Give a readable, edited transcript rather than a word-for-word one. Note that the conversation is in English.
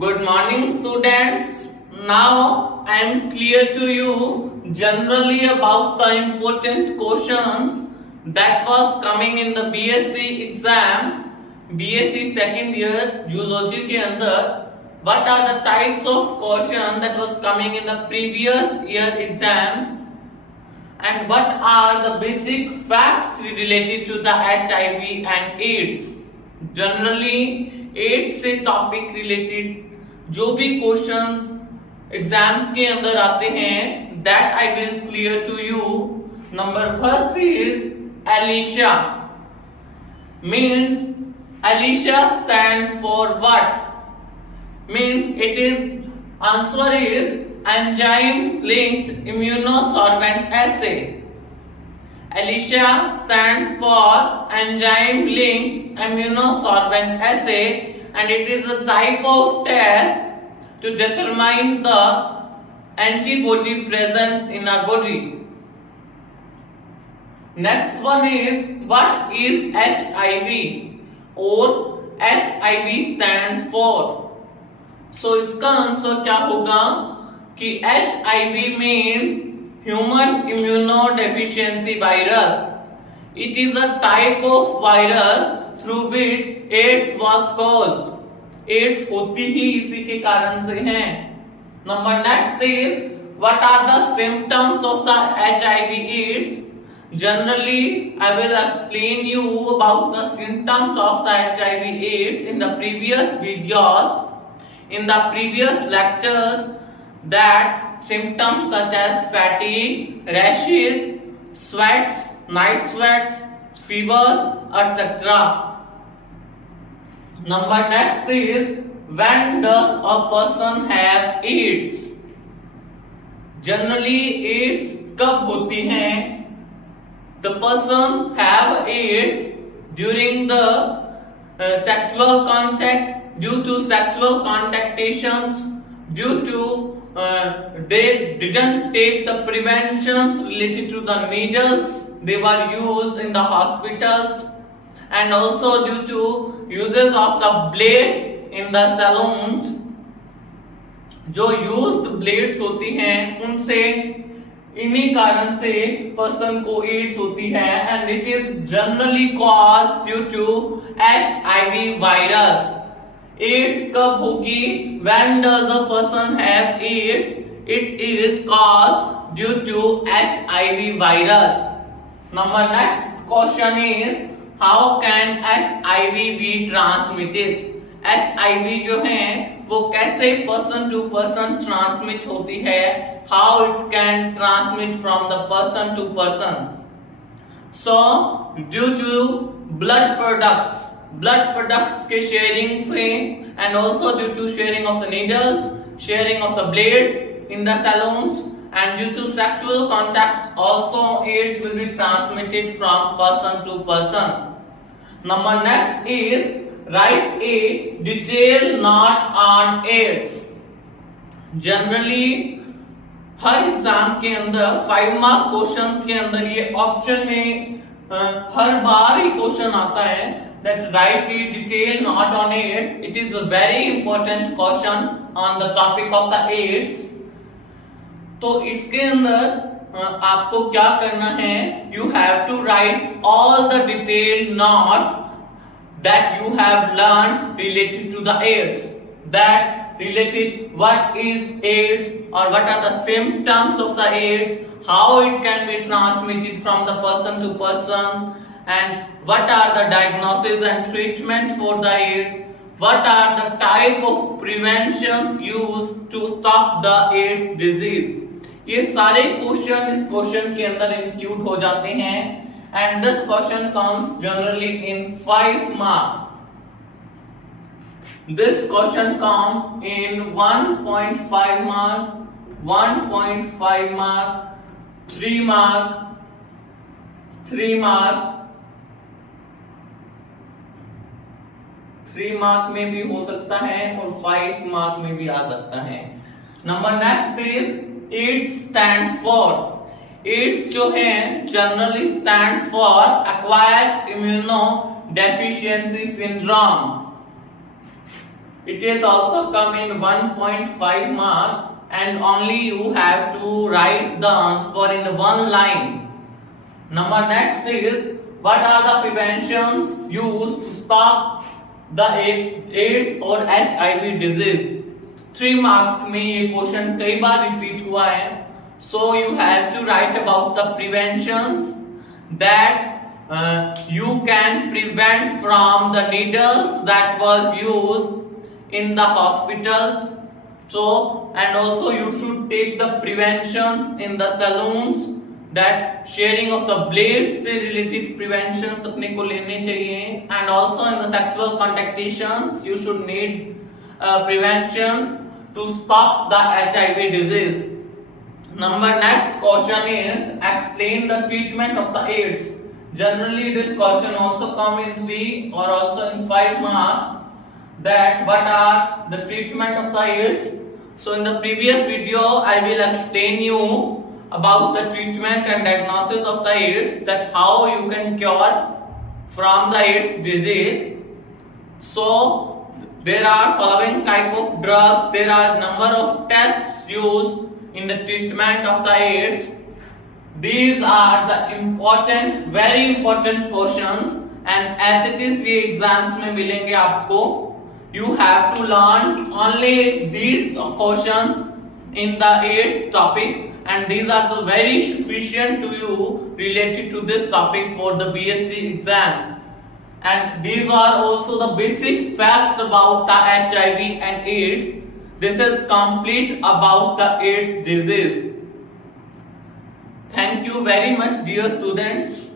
Good morning, students. Now I am clear to you generally about the important questions that was coming in the BSc exam, BSc second year zoology के अंदर. What are the types of question that was coming in the previous year exams, and what are the basic facts related to the HIV and AIDS. Generally AIDS से topic related जो भी questions exams के अंदर आते हैं that I will clear to you. Number first is ELISA. Means ELISA stands for what? Means it is answer is enzyme linked immunosorbent assay. ELISA stands for enzyme linked immunosorbent assay, and it is a type of test to determine the antibody presence in our body. Next one is, what is HIV or HIV stands for? So इसका answer क्या होगा कि HIV means human immunodeficiency virus. It is a type of virus through which AIDS was caused. AIDS होती ही इसी के कारण से है. Number next is, what are the symptoms of the HIV/AIDS? Generally, I will explain you about the symptoms of the HIV/AIDS in the previous videos, in the previous lectures, that symptoms such as fatigue, rashes, sweats, night sweats, fevers, etc. Number next is, when does a person have AIDS? Generally AIDS कब होती है? The person have AIDS during the sexual contact, due to sexual contactations, due to they didn't take the preventions related to the needles they were used in the hospitals, and also due to uses of the blade in the salons. जो used blades होती हैं उनसे इन्हीं कारण से person को ads होती है, and it is generally caused due to HIV virus. AIDS कब होगी? When does a person have AIDS? It is caused due to HIV virus. Number next question is, how can HIV be transmitted? HIV जो है वो कैसे person to person transmit होती है? How it can transmit from the person to person? So due to blood products के sharing से, and also due to sharing of the needles, sharing of the blades in the salons, and due to sexual contact also AIDS will be transmitted from person to person. Number next is, write a detailed note on AIDS. Generally her exam के अंदर 5 mark questions के अंदर ये option में हर बार ही question आता है that write a detailed note on AIDS. It is a very important question on the topic of the AIDS. तो इसके अंदर आपको क्या करना है? You have to write all the detailed notes that you have learned related to the AIDS. That related what is AIDS, or what are the symptoms of the AIDS, how it can be transmitted from the person to person, and what are the diagnosis and treatment for the AIDS, what are the type of preventions used to stop the AIDS disease. ये सारे question इस question के अंदर include हो जाते हैं, and this question comes generally in 5 marks. This question comes in 1.5 mark, 1.5 mark, 3 mark, 3 mark, 3 mark में भी हो सकता है और 5 मार्क में भी आ सकता है. Number next is, AIDS stands for. AIDS जो है generally stands for acquired immuno deficiency syndrome. it is also come in 1.5 mark, and only you have to write the answer in one line. Number next is, what are the preventions used to stop the AIDS or HIV disease? 3 mark में ये question कई बार repeat हुआ है. So you have to write about the preventions that you can prevent from the needles that was used in the hospitals. So, and also you should take the preventions in the saloons, that sharing of the blades से related preventions अपने को लेने चाहिए. And also in the sexual contactations you should need prevention to stop the HIV disease. Number next question is, explain the treatment of the AIDS. Generally this question also come in 3 or also in 5 marks, that what are the treatment of the AIDS. So in the previous video I will explain you about the treatment and diagnosis of the AIDS, that how you can cure from the AIDS disease. So there are following type of drugs, there are number of tests used in the treatment of the AIDS. These are the important, very important questions, and as it is ये exams में मिलेंगे आपको. You have to learn only these questions in the AIDS topic, and these are the very sufficient to you related to this topic for the BSc exams. And these are also the basic facts about the HIV and AIDS. This is complete about the AIDS disease. Thank you very much, dear students.